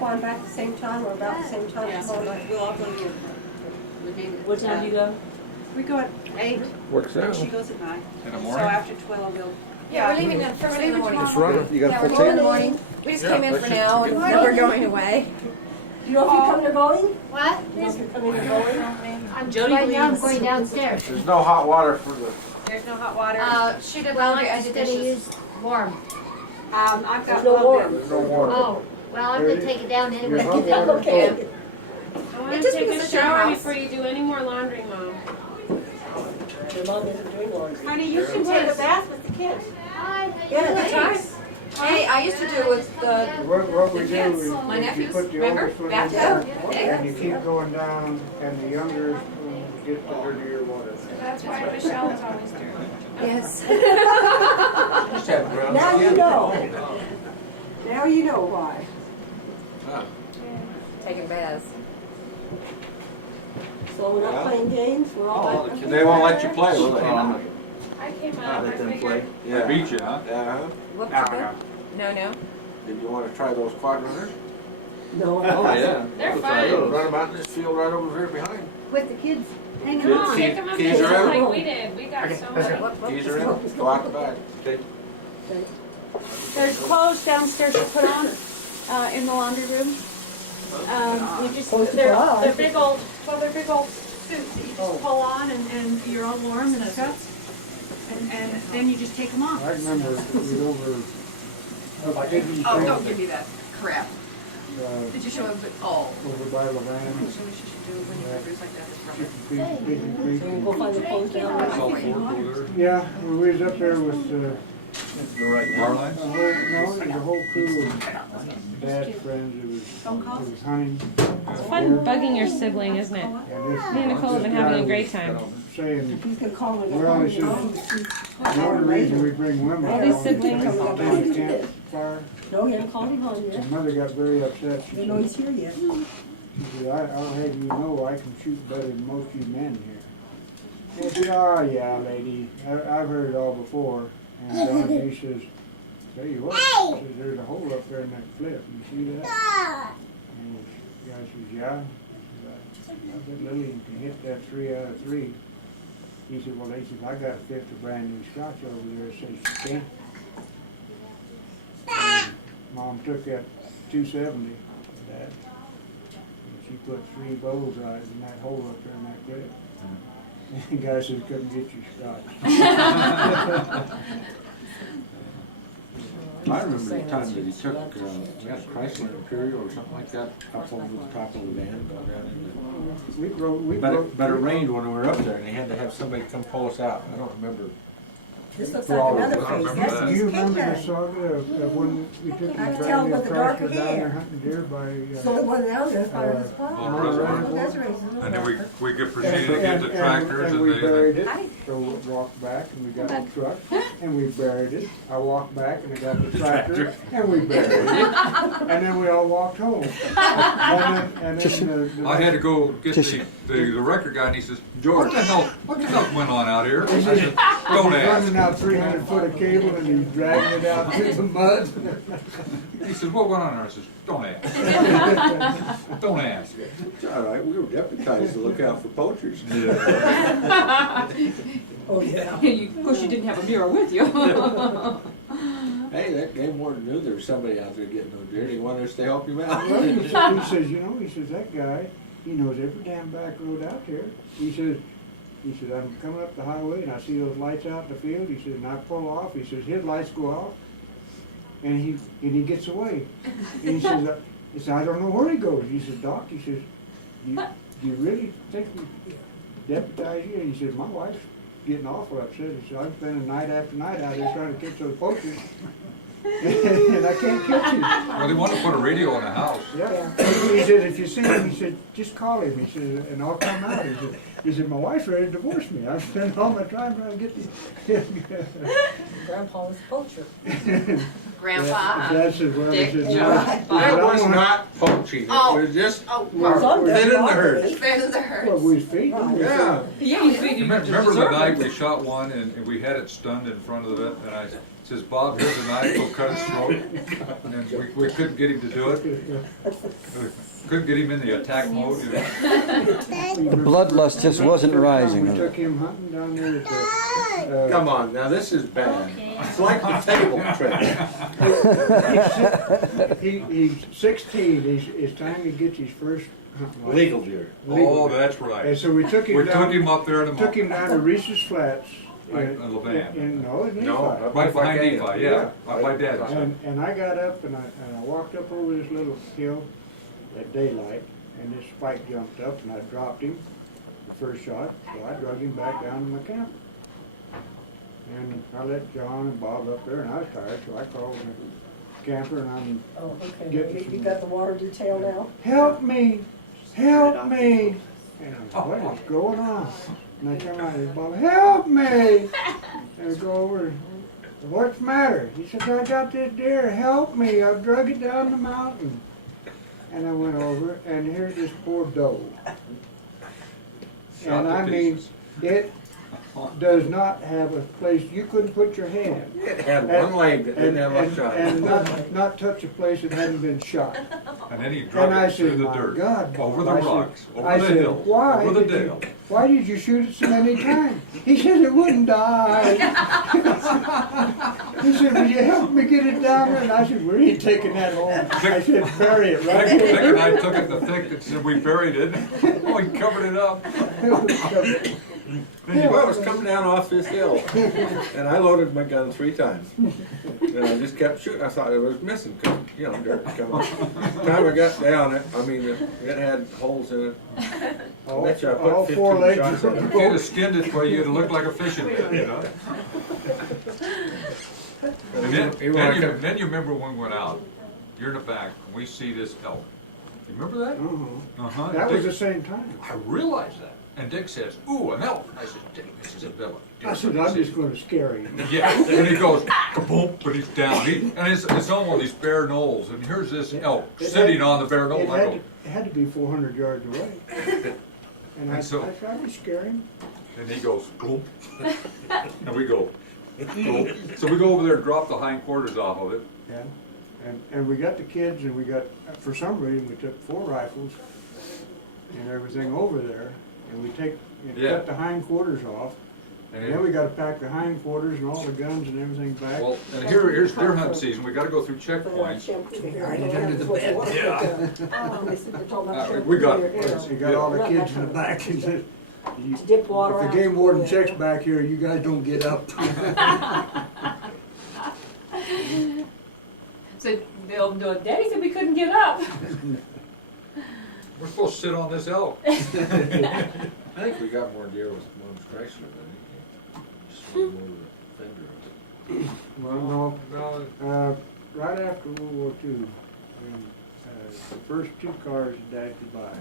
On back at the same time or about the same time tomorrow night? We'll all go together. What time do you go? We go at 8. Works And out. she goes at 9. In the So morning? after 12, we'll. Yeah, we're leaving first thing in the morning. It's running. You got Yeah, a we're full going in the tank? morning. We just Yeah, came in that for should now, be and good. then we're going away. Do you know if you're coming or going? What? Do you know if you're coming or going? Jody Right now, I'm leaves. going downstairs. There's no hot water for the. There's no hot water. She did laundry. I did dishes. Warm. I've There's got no love warm. There's no water. Oh, well, I'm gonna take it down anyway. You're hot water. Okay. I want It to just take was a such a shower house. before you do any more laundry, Mom. Your mom isn't doing laundry. Honey, you should take a bath with the kids. Yeah, that's right. Hey, I used to do with the What we do kids, is my you nephews, put the remember? oldest one in Bathtub? there, and you keep going down, and the younger one gets the dirtier water. That's why Michelle is always dirty. Yes. Just have brown Now you skin. know. Now you know why. Ah. Taking baths. So we're not playing games, we're all back. They won't let you play, will they? I came out, I figured. They beat you, huh? Yeah. Whoops, no. Did you want to try those quad runners? No. Oh, yeah. They're We'll fun. try those. Run them out in this field right over here behind. With the kids hanging Kids, on. Take them up Keys there are just in. like we did. We got so many. Keys are in. Go out the back. Okay. There's clothes downstairs to put on, in the laundry room. You just, Clothes to they're put on? big old suits that you just pull on and you're all warm and stuff. And then you just take them off. I remember we over, Hidden Oh, Creek, don't give me that crap. uh, Did you show them? Oh. over by So Laverne, what you should do when you have rooms like that is probably. Hidden So we'll Creek. go find the clothes down there. Salt fork over there. Yeah, we was up there with, The right bar lines? a whole, no, it was a whole crew of dad's friends. It was hunting. It's fun bugging your sibling, isn't it? And this- Me and Nicole have been this having guy a great was time. Saying, He's gonna call me. Well, he says, the only reason we bring women All along these is siblings. because they can't fire. No, he hasn't called him on His yet. mother got very upset. I She don't know said, he's here yet. I'll have you know I can shoot better than most of you men here. I said, oh yeah, lady, I've heard it all before. And Don, he says, tell you what, he says, there's a hole up there in that cliff. You see that? And the guy says, yeah. He said, I bet Lillian can hit that 3 out of 3. He said, well, he says, I got a fifth of brand new scotch over there. Says she can't. And Mom took that 270, Dad. And she put 3 bullseyes in that hole up there in that cliff. And the guy says, couldn't get you scotch. I remember the time that he took, we had a Chrysler Imperial or something like that, up over the top of the van, go down in but it rained when we were up there, and he had to have somebody come pull us out. I don't remember. This looks For like all of another us. I face. remember That's that. Do his you remember the picture. saga of when we took the I can brand tell new with the darker Chrysler down there hair. hunting deer by, So the one down there, fire his Well, pile. Reservoir. Desiree's a little And then darker. we get proceeded to get the tractors and we and buried they, it. So we walked back and we got the truck and we buried it. I walked back and I got the tractor and we buried it. And then we all walked home. And then I had to go get the record guy and he says, what the hell went on out here? I said, don't He's ask. running out 300 foot of cable and he's dragging it out through the mud. He said, what went on there? I says, don't ask. Don't ask. It's all right, we were deputized to look out for poachers. Oh, yeah. Of course, you didn't have a mirror with you. Hey, that game warden knew there was somebody out there getting no deer, and he wanted us to help him out. Well, he says, he says, that guy, he knows every damn back road out there. He says, I'm coming up the highway and I see those lights out in the field. He says, and I pull off. He says, his lights go off, and he gets away. And he says, I don't know where he goes. He says, Doc, he says, do you really think we deputize you? And he says, my wife's getting awful upset. He said, I'm spending night after night out there trying to catch those poachers. And I can't catch him. Well, they want to put a radio in the house. Yeah. He said, if you see him, he said, just call him. He said, and I'll come out. He said, my wife's ready to divorce me. I've spent all my time trying to get these. Grandpa was a poacher. Grandpa. That's his well, he Dick, said, John. well, It was not poaching, it was just Some fit in the does, herd. Fan of the well, herd. we feed him. Yeah. Yeah, you figured you Remember the deserved night it. we shot one and we had it stunned in front of the vet, and I says, Bob, here's a knife, we'll cut his throat. And we couldn't get him to do it. Couldn't get him in the attack mode, you know. The bloodlust just wasn't rising. We took him hunting down there at the, Come on, now this is bad. It's like the table trick. he's 16, it's time he gets his first hunting license. Legal deer. Oh, that's And right. so we took him We down. took him up there in the Took him down to Reese's Flats. Right, in Levan. No, in Nephi. No, Right behind Nephi, Nephi, yeah, right by Dad's. And I got up and I walked up over this little hill at daylight, and this spike jumped up and I dropped him the first shot, so I drug him back down to my camp. And I let John and Bob up there, and I was tired, so I called the camper and I'm, Oh, okay. Get You got the water detail now? help me, help me. And I was, what is going on? And I come out and Bob, help me. And I go over, what's the matter? He says, I got this deer, help me, I've drug it down the mountain. And I went over, and here's this poor doe. Shot And to I mean, pieces. it does not have a place, you couldn't put your hand. It had one leg that didn't have a shot. And not touch a place that hadn't been shot. And then he And drug I it through said, the my dirt, God. over the I said- rocks, I over the said, hill, why over the did you- dale. Why did you shoot it so many times? He said it wouldn't die. He said, will you help me get it down there? And I said, we ain't taking that home. I said, bury it right Vic and there. I took it to Vic and said, we buried it. Oh, we covered it up. Well, it was coming down off this hill, and I loaded my gun 3 times. And I just kept shooting. I thought it was missing, 'cause, you know, dirt come on. The time I got down it, I mean, it had holes in it. All, Bet you I put all 15 four legs shots of in the it. If you'd have skinned it for you, it'd look like a fishing net, you know? And then you remember when we went out, you're in the back, and we see this elk. You remember that? Uh-huh. That was Dick- the same time. I realized that. And Dick says, ooh, an elk. I said, Dick, this is a villain. I said, I'm just going to scare him. Yeah, and he goes, kaboom, but he's down. And it's on one of these bare knolls, and here's this elk It sitting had- on the bare knoll. It I had, go, to, it had to be 400 yards away. And I so- tried to scare him. and he goes, gloop. And we go, gloop. So we go over there and drop the hindquarters off of it. Yeah. And we got the kids, and we got, for some reason, we took 4 rifles and everything over there, and we Yeah. cut the hindquarters off. And And then we got to pack the hindquarters and all the guns and everything back. well, and here's deer hunt season. We got to go through checkpoints. We got it. You got all the kids in the back, and said, Dip water if out. the game warden checks back here, you guys don't get up. So Bill doing, Daddy said we couldn't get up. We're supposed to sit on this elk. I think we got more deer with Mom's Chrysler than anything. Just one more fender on it. Well, No, no, right after World War II, when the first 2 cars Dad could buy,